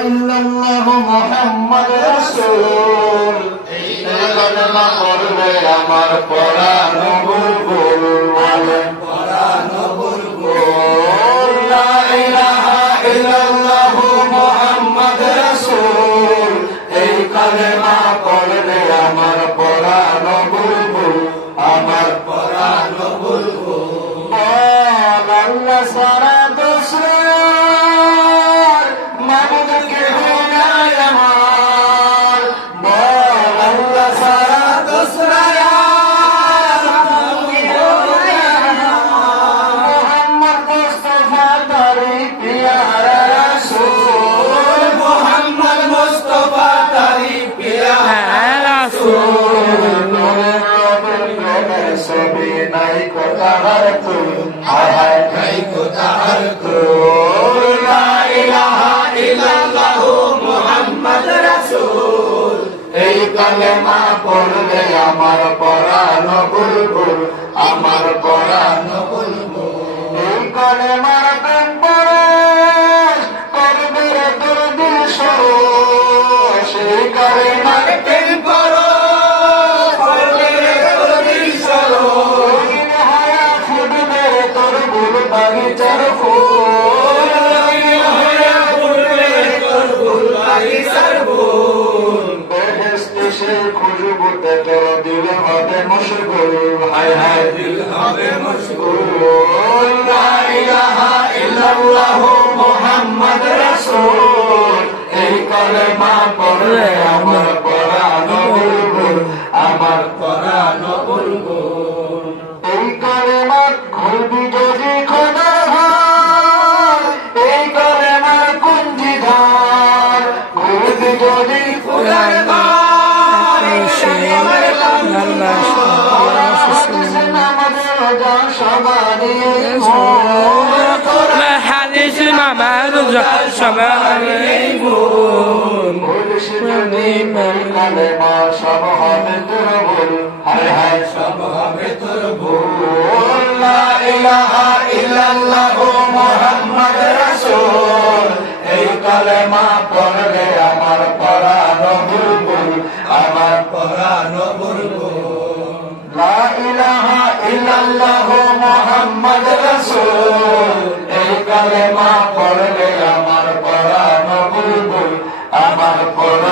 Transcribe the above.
ইল্লাল্লাহু মুহাম্মাদুর রাসূল এই কালেমা পড়লে আমার পরাণ বুলবুল বলে পরাণ বুলবুল লা ইলাহা ইল্লাল্লাহু মুহাম্মাদুর রাসূল এই কালেমা পড়লে আমার পরাণ বুলবুল আমার পরাণ বুলবুল আল্লাহ সারা দোসর মাবুদ কে নাই আমার বল আল্লাহ সারা দোসর মোহাম্মদ মুস্তাফা তারি প্যারা রাসূল মোহাম্মদ মুস্তাফা তারি প্যারা রাসূল সবই নাই কথা হর তুল হায় হায় নাই কথা হর তুল লা ইলাহা ইল্লাল্লাহু মুহাম্মাদুর রাসূল এই কালেমা পড়লে আমার পরাণ বুলবুল আমার পরাণ বুলবুল এই কালেমার পরশ করবে রে তোর দিল সরস এই কালেমার বাগিচার ফুল হইয়া ফুলবে তোর ফুল বাগিচার ফুল বেহেশতে সে খুশবুতে তোর দিল হবে মশগুল হায় হায় দিল হবে মশগুল লা ইলাহা ইল্লাল্লাহু মুহাম্মাদুর রাসূল এই কালেমা পড়লে আমার পরাণ বুলবুল আমার পরাণ বুলবুল এই কালেমা খুলবি যদি খোদা ঘর এই কালেমার কুঞ্জি ধার খুলবি যদি খোদার ঘর এই কালেমার কুঞ্জি ধার আমাদের রোজা সবারই হাদিস মামার রোজা সবারই ভুল যদি কালেমা সব হবে তোর ভুল হায় হায় সব হবে তোর ভুল লা ইলাহা ইল্লাল্লাহু মুহাম্মাদুর রাসূল এই কালেমা পড়লে আমার পরাণ বুলবুল আমার পরাণ বুলবুল লা ইলাহা ইল্লাল্লাহু মুহাম্মাদুর রাসূল এই কালেমা পড়লে আমার পরাণ বুলবুল আমার পরাণ